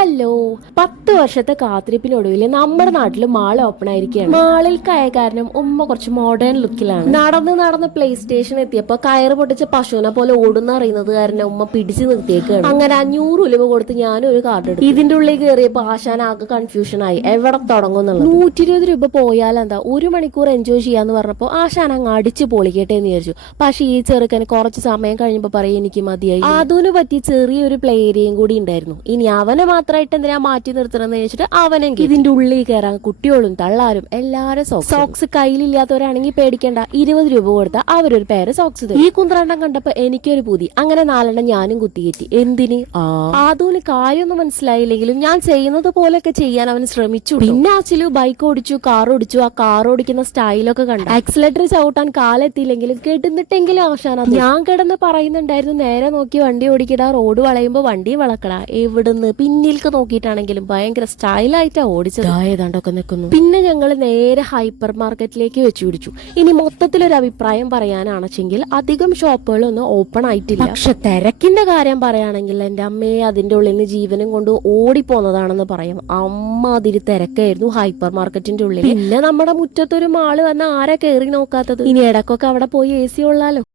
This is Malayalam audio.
ഹലോ, 10 വർഷത്തെ കാത്തിരിപ്പിനൊടുവിൽ നമ്മുടെ നാട്ടിൽ മാൾ ഓപ്പൺ ആയിരിക്കുകയാണ്. മാളിൽ കയ കാരണം ഉമ്മ കുറച്ച് മോഡേൺ ലുക്കിലാണ്. നടന്ന് പ്ലേ സ്റ്റേഷൻ എത്തിയപ്പോ കയറ് പൊട്ടിച്ച പശുവിനെ പോലെ ഓടുന്ന അറിയുന്നത് കാരണം ഉമ്മ പിടിച്ചു നിർത്തിയേക്കാണ്. അങ്ങനെ 500 രൂപ കൊടുത്ത് ഞാനും ഒരു കാർഡ് എടുത്തു. ഇതിന്റെ ഉള്ളിൽ കയറിയപ്പോ ആശാൻ ആകെ കൺഫ്യൂഷൻ ആയി, എവിടെ തുടങ്ങുന്നുള്ളത്. 120 രൂപ പോയാൽ എന്താ, 1 മണിക്കൂർ എൻജോയ് ചെയ്യാന്ന് പറഞ്ഞപ്പോ ആശാൻ അങ്ങ് അടിച്ച് പൊളിക്കട്ടെ എന്ന് വിചാരിച്ചു. പക്ഷെ ഈ ചെറുക്കന് കുറച്ച് സമയം കഴിയുമ്പോ പറയും എനിക്ക് മതിയായി. അതിന് പറ്റി ചെറിയൊരു പ്ലേ ഏരിയയും കൂടി ഉണ്ടായിരുന്നു. ഇനി അവനെ മാത്രമായിട്ട് എന്തിനാ മാറ്റി നിർത്തണമെന്ന് ചോദിച്ചിട്ട് അവനെങ്കിൽ ഇതിന്റെ ഉള്ളിൽ കയറാൻ കുട്ടികളും തള്ളാരും എല്ലാരും സോക്സ് കയ്യിലില്ലാത്തവരാണെങ്കിൽ പേടിക്കേണ്ട, 20 രൂപ കൊടുത്താൽ അവരൊരു പേര് സോക്സ് തരും. ഈ കുന്ത്രണ്ടം കണ്ടപ്പോ എനിക്കൊരു പൂതി, അങ്ങനെ 4 ഞാനും കുത്തികയറ്റി. എന്തിന്? ആദൂന് കാര്യമൊന്നും മനസ്സിലായില്ലെങ്കിലും ഞാൻ ചെയ്യുന്നത് പോലെയൊക്കെ ചെയ്യാൻ അവൻ ശ്രമിച്ചു. പിന്നെ ആച്ചിലു ബൈക്ക് ഓടിച്ചു, കാർ ഓടിച്ചു. ആ കാർ ഓടിക്കുന്ന സ്റ്റൈലൊക്കെ കണ്ട. ആക്സിലേറ്റർ ചവിട്ടാൻ കാലെത്തിയില്ലെങ്കിലും കിടന്നിട്ടെങ്കിലും ആശാന. ഞാൻ കിടന്ന് പറയുന്നുണ്ടായിരുന്നു, നേരെ നോക്കി വണ്ടി ഓടിക്കടാ, റോഡ് വളയുമ്പോ വണ്ടി വളക്കടാ. എവിടുന്ന് പിന്നിൽക്ക് നോക്കിയിട്ടാണെങ്കിലും ഭയങ്കര സ്റ്റൈലായിട്ടാ ഓടിച്ചത്. ഏതാണ്ടൊക്കെ നിൽക്കുന്നു. പിന്നെ ഞങ്ങൾ നേരെ ഹൈപ്പർ മാർക്കറ്റിലേക്ക് വെച്ചു പിടിച്ചു. ഇനി മൊത്തത്തിലൊരു അഭിപ്രായം പറയാനാണെച്ചെങ്കിൽ അധികം ഷോപ്പുകളൊന്നും ഓപ്പൺ ആയിട്ടില്ല. പക്ഷെ തിരക്കിന്റെ കാര്യം പറയുകയാണെങ്കിൽ എന്റെ അമ്മയെ അതിന്റെ ഉള്ളിൽ നിന്ന് ജീവനും കൊണ്ട് ഓടിപ്പോന്നതാണെന്ന് പറയാം. അമ്മാതിരി തിരക്കായിരുന്നു ഹൈപ്പർ മാർക്കറ്റിന്റെ ഉള്ളിൽ. പിന്നെ നമ്മുടെ മുറ്റത്തൊരു മാള് വന്ന ആരാ കയറി നോക്കാത്തത്? ഇനി ഇടക്കൊക്കെ അവിടെ പോയി AC കൊള്ളാലോ.